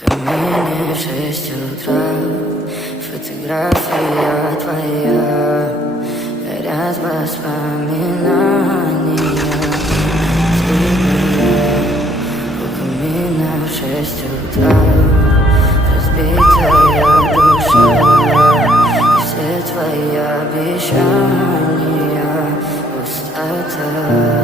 Камине 6 утра, фотография твоя, горят воспоминания. Стыдные у камина в 6 утра, разбитая душа, и все твои обещания пустота.